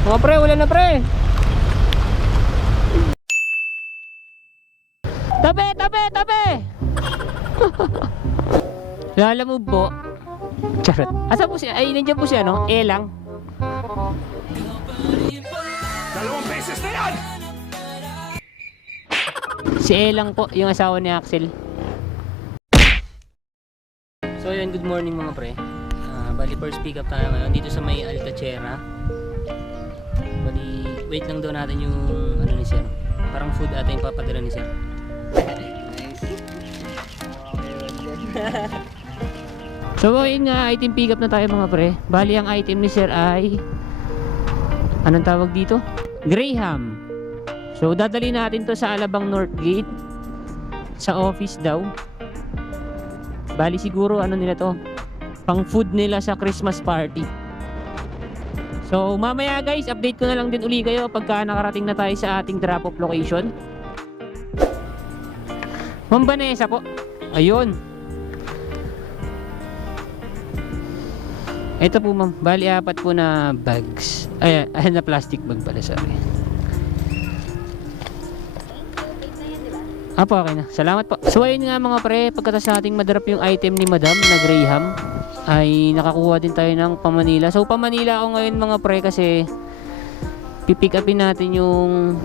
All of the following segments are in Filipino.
Mga pre, wala na pre. Tabi, tabi, tabi. Lala mo po. Charot. Asa po siya? Ay, nandiyan po siya, no? Lang. Dalawang beses na yan! Si Lang po, yung asawa ni Axel. So yun, good morning mga pre. Bali first pick up tayo ngayon dito sa may Altachera. Bali, wait lang daw natin yung ano ni sir. Parang food ata yung papadala ni sir. So yun nga, item pick up na tayo mga pre. Bali ang item ni sir ay anong tawag dito? Graham. So dadali natin to sa Alabang North Gate. Sa office daw. Bali siguro ano nila to, pang food nila sa Christmas party. So mamaya guys, update ko na lang din uli kayo pagka nakarating na tayo sa ating drop off location. Ma'am Vanessa po. Ayun. Ito po ma'am, bali 4 po na bags. Ay na plastic bag pala, sorry. Apo, okay na. Salamat po. So ayun nga mga pre, pagkatas nating madrap yung item ni Madam na Graham, ay nakakuha din tayo ng pa-Manila. So pa-Manila ako ngayon mga pre kasi pipick upin natin yung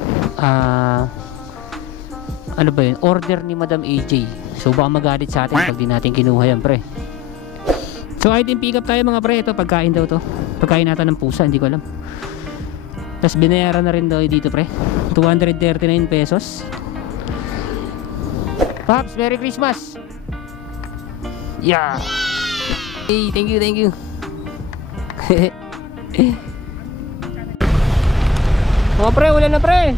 ano ba yun? Order ni Madam AJ. So baka magalit sa atin pag di natin kinuha yan pre. So item pick up tayo mga pre. Ito pagkain daw to. Pagkain natin ng pusa, hindi ko alam. Tapos binayaran na rin daw dito pre. 239 pesos. Pops, Merry Christmas! Yeah! Hey, thank you, thank you! Mga pre, wala na pre!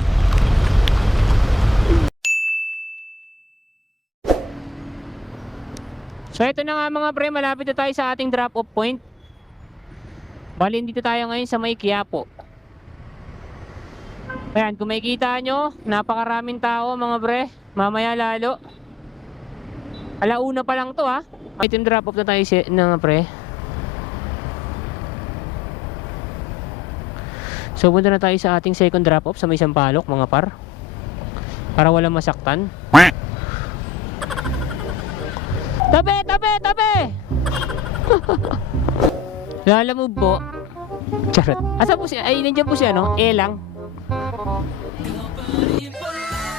So ito na nga mga pre, malapit na tayo sa ating drop off point. Bali dito tayo ngayon sa may Quiapo. Ayan, kung makikita nyo, napakaraming tao mga pre. Mamaya lalo. Alauna pa lang to ha. Item drop off na tayo na pre. So punta na tayo sa ating second drop off sa may Sampaloc mga par. Para walang masaktan. Tabi, tabi, tabi. Lala mo po. Charot. Asa po siya? Ay, nandiyan po siya no? Lang.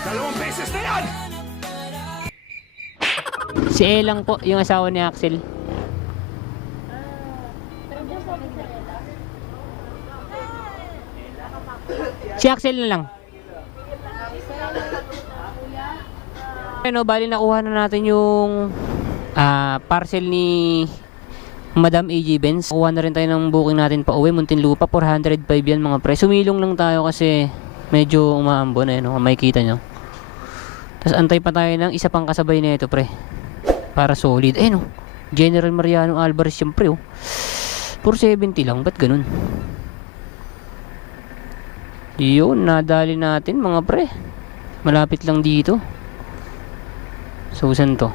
Dalawang beses na yan! Si Lang po, yung asawa ni Axel. Si Axel na lang. Ano, bali nakuha na natin yung parcel ni Madam AJ Benz. Kuha na rin tayo ng booking natin pa uwi, Muntinlupa, 405 yan mga pre. Sumilong lang tayo kasi medyo umaambon eh, no? Makikita nyo. Tapos antay pa tayo ng isa pang kasabay na ito pre. Para solid. Eh no, General Mariano Alvarez siyempre oh. 470 lang, ba't ganun? Yun, nadali natin mga pre. Malapit lang dito. So saan to?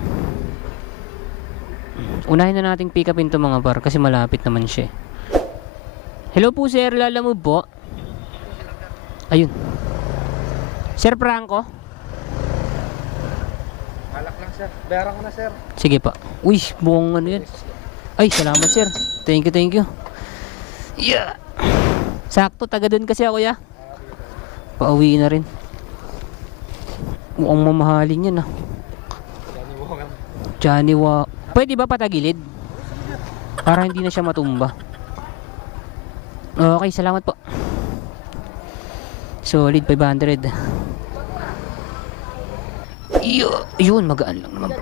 Unahin na nating pick upin to mga par kasi malapit naman siya. Hello po sir, lala mo po. Ayun. Sir Franco. Malak lang sir, bayaran ko na sir. Sige pa. Uy, buong ano yan. Ay, salamat sir. Thank you, thank you. Yeah. Sakto, taga doon kasi ako ya. Pauwi na rin. Mukhang mamahalin yan ah. Johnny Walker. Pwede ba patagilid? Para hindi na siya matumba. Okay, salamat po. Solid 500. Yun, magaan lang naman po.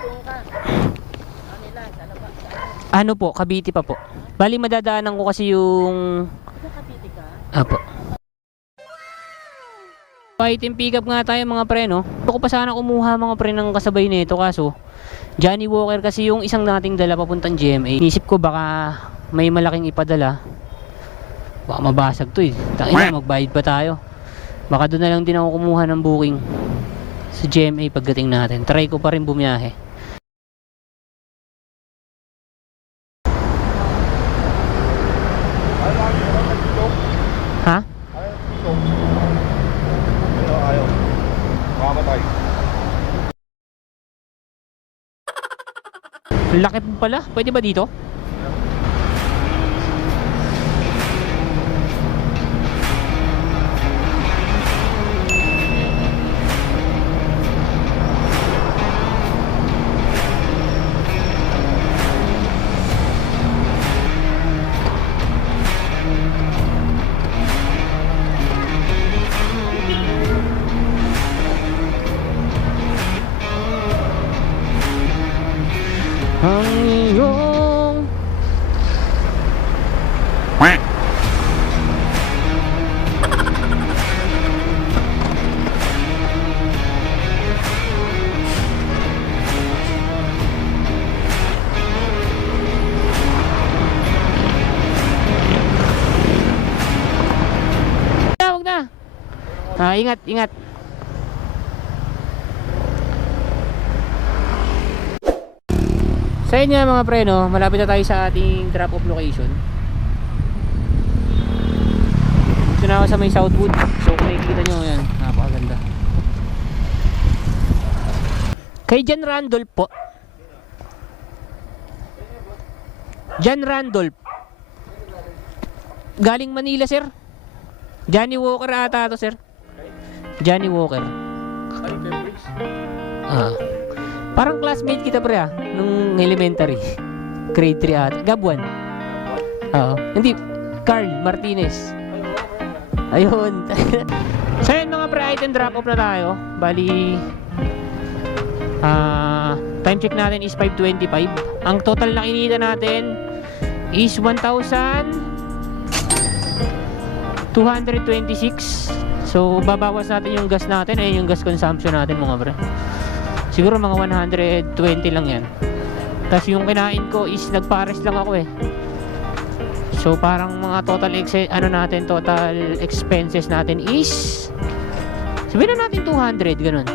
Ano po, Cavite pa po. Bali madadaanan ko kasi yung Apo. Item pick up nga tayo mga pre no. Gusto ko pa sana kumuha mga pre ng kasabay nito kaso Johnny Walker kasi yung isang nating dala papuntang GMA. Inisip ko baka may malaking ipadala. Baka mabasag to eh. Tangina, magbayad pa tayo. Baka doon na lang din ako kumuha ng booking sa GMA pagdating natin. Try ko pa rin bumiyahe. Ha? Laki po pala. Pwede ba dito? Ang iyong Huwag na. Ingat, ingat. Sa inyo mga pre, no, malapit na tayo sa ating drop off location. Ito na ako sa may Southwood. So kung nakikita nyo yan, napakaganda. Kay John Randolph po. John Randolph. Galing Manila, sir. Johnny Walker ata to, sir. Johnny Walker. Ay, Cambridge. Parang classmate kita pre nung elementary. Grade 3 ata. Gabuan. Oo. Hindi. Carl Martinez. Ayun. So yun mga pre, item drop off na tayo. Bali time check natin is 5:25. Ang total na kinita natin is 1,226. So babawas natin yung gas natin. Ayun yung gas consumption natin mga pre. Siguro mga 120 lang yan. Tapos yung kinain ko is nagpares lang ako eh. So parang mga total expenses natin is sabihin na natin 200 ganun.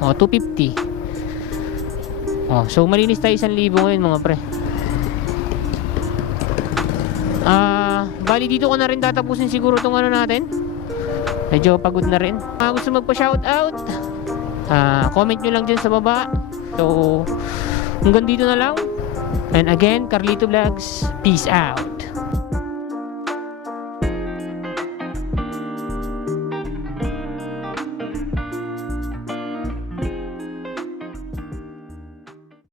O 250. O so malinis tayo 1,000 ngayon mga pre. Bali dito ko na rin tatapusin siguro tong ano natin. Medyo pagod na rin. Gusto magpa-shoutout, comment nyo lang dyan sa baba. So hanggang dito na lang. And again, Carlito Vlogs, peace out.